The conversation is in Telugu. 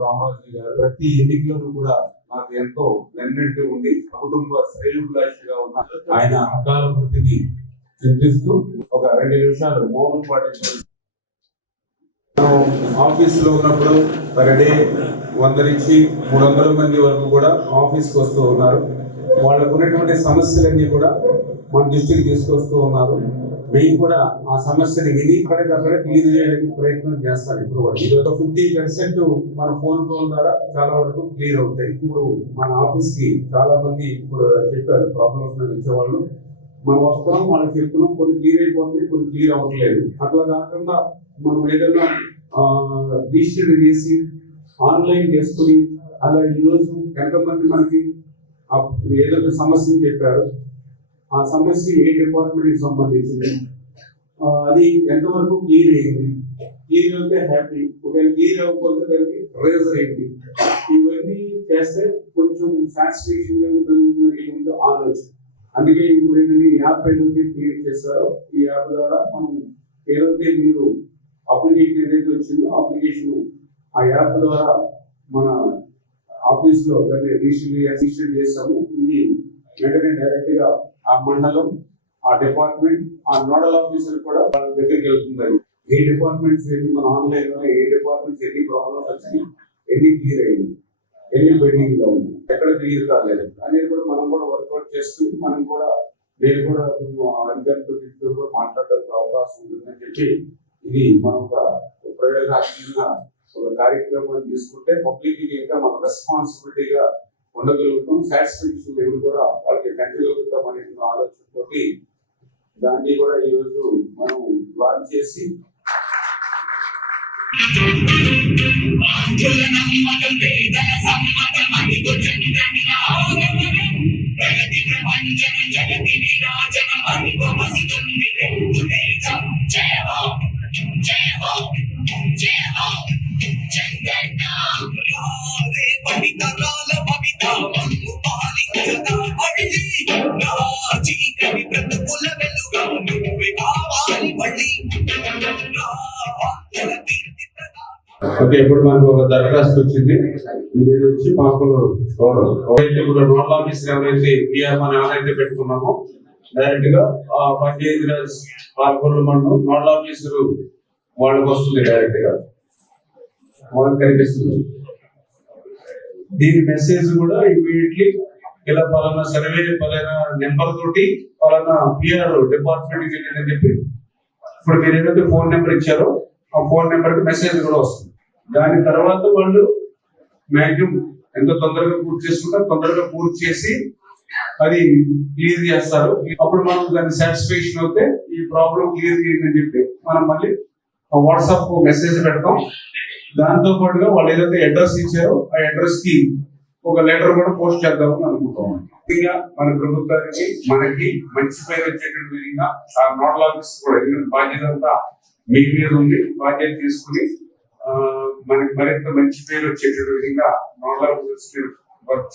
రామరాజు గారు ప్రతి ఎన్నికలను కూడా నాకు ఎంతో వెన్నట్టు ఉండి కుటుంబ శ్రేయోభిలాషిగా ఉన్న ఆయన అకాల మృతిని చింతిస్తూ ఒక 2 నిమిషాలు మౌనం పాటించారు. ఆఫీస్ లో ఉన్నప్పుడు పర్ డే 100 నుంచి 300 మంది వరకు కూడా ఆఫీస్కి వస్తూ ఉన్నారు. వాళ్ళకు ఉన్నటువంటి సమస్యలన్నీ కూడా మన దృష్టికి తీసుకొస్తూ ఉన్నారు. మేము కూడా ఆ సమస్యని విని అక్కడికక్కడ క్లియర్ చేయడానికి ప్రయత్నం చేస్తాను. ఇప్పుడు కూడా ఈరోజు 50% మన ఫోన్ కాల్ ద్వారా చాలా వరకు క్లియర్ అవుతాయి. ఇప్పుడు మన ఆఫీస్ కి చాలా మంది ఇప్పుడు చెప్పారు ప్రాబ్లమ్స్ వచ్చేవాళ్ళు. మనం వస్తున్నాం, వాళ్ళకి చెప్తున్నాం, కొన్ని క్లియర్ అయిపోతుంది, కొన్ని క్లియర్ అవ్వట్లేదు. అట్లా కాకుండా మనం ఏదైనా రిజిస్టర్ చేసి ఆన్లైన్ చేసుకుని అలా ఈరోజు ఎంతమంది మనకి ఏదైనా సమస్యను చెప్పారు, ఆ సమస్య ఏ డిపార్ట్మెంట్ కి సంబంధించింది, అది ఎంతవరకు క్లియర్ అయింది, క్లియర్ అయితే హ్యాపీ, ఒకవేళ క్లియర్ అవ్వకపోతే దానికి రీజన్ ఏంటి, ఇవన్నీ చేస్తే కొంచెం సాటిస్ఫాక్షన్ పెరుగుతుందో ఆలోచన. అందుకే ఇప్పుడు ఏంటంటే ఈ యాప్ ఏదైతే క్రియేట్ చేస్తారో ఈ యాప్ ద్వారా మనం ఏదైతే మీరు అప్లికేషన్ ఏదైతే వచ్చిందో అప్లికేషన్ ఆ యాప్ ద్వారా మన ఆఫీస్ లో దాన్ని రిజిస్టర్ చేస్తాము. ఇది వెంటనే డైరెక్ట్ గా ఆ మండలం, ఆ డిపార్ట్మెంట్, ఆ నోడల్ ఆఫీసర్ కూడా వాళ్ళ దగ్గరికి వెళ్తుంది. ఏ డిపార్ట్మెంట్స్ ఎన్ని మన ఆన్లైన్ లో ఏ డిపార్ట్మెంట్స్ ఎన్ని ప్రాబ్లమ్స్ వచ్చి ఎన్ని క్లియర్ అయింది, ఎన్ని పెండింగ్ లో ఉంది, ఎక్కడ క్లియర్ కాలేదు అనేది కూడా మనం కూడా వర్కౌట్ చేస్తూ మనం కూడా నేను కూడా అధికారులతో కూడా మాట్లాడడానికి అవకాశం ఉంటుందని చెప్పి ఇది మనం ఒక ప్రయోగాత్మకంగా ఒక కార్యక్రమాన్ని తీసుకుంటే పబ్లిక్ ఇంకా మన రెస్పాన్సిబిలిటీగా ఉండగలుగుతాం, సాటిస్ఫాక్షన్ లెవెల్ కూడా వాళ్ళకి పెంచగలుగుతాం అనే ఆలోచనతో దాన్ని కూడా ఈరోజు మనం లాంచ్ చేసి ఓకే. ఇప్పుడు మనకు ఒక దరఖాస్తు వచ్చింది. ఇది వచ్చి మాకు నోడల్ ఆఫీసర్ ఎవరైతే పిఆర్ మనం ఎవరైతే పెట్టుకున్నామో డైరెక్ట్ గా పంచాయతీ రాజ్ పాల్గొన్న మనం నోడల్ ఆఫీసర్ వాళ్ళకి వస్తుంది, డైరెక్ట్ గా వాళ్ళకి కనిపిస్తుంది. దీని మెసేజ్ కూడా ఇమీడియట్లీ ఇలా పలానా సర్వే పలానా నెంబర్ తోటి పలానా పిఆర్ డిపార్ట్మెంట్ అని చెప్పి ఇప్పుడు మీరు ఏదైతే ఫోన్ నెంబర్ ఇచ్చారో ఆ ఫోన్ నెంబర్ కి మెసేజ్ కూడా వస్తుంది. దాని తర్వాత వాళ్ళు మ్యాక్సిమం ఎంత తొందరగా పూర్తి చేసుకుంటారు, తొందరగా పూర్తి చేసి అది క్లియర్ చేస్తారు. అప్పుడు మనం దాన్ని సాటిస్ఫాక్షన్ అవుతే ఈ ప్రాబ్లం క్లియర్ చేయండి చెప్పి మనం మళ్ళీ వాట్సాప్ మెసేజ్ పెడతాం. దాంతో పాటుగా వాళ్ళు ఏదైతే అడ్రస్ ఇచ్చారో ఆ అడ్రస్ కి ఒక లెటర్ కూడా పోస్ట్ చేద్దామని అనుకుంటాం. ముఖ్యంగా మన ప్రభుత్వానికి మనకి మంచి పేరు వచ్చేటువంటి విధంగా ఆ నోడల్ ఆఫీస్ కూడా బాధ్యత అంతా మీ మీద ఉంది. బాధ్యత తీసుకుని మనకి మరింత మంచి పేరు వచ్చేటువంటి విధంగా నోడల్ ఆఫీసర్స్ వర్క్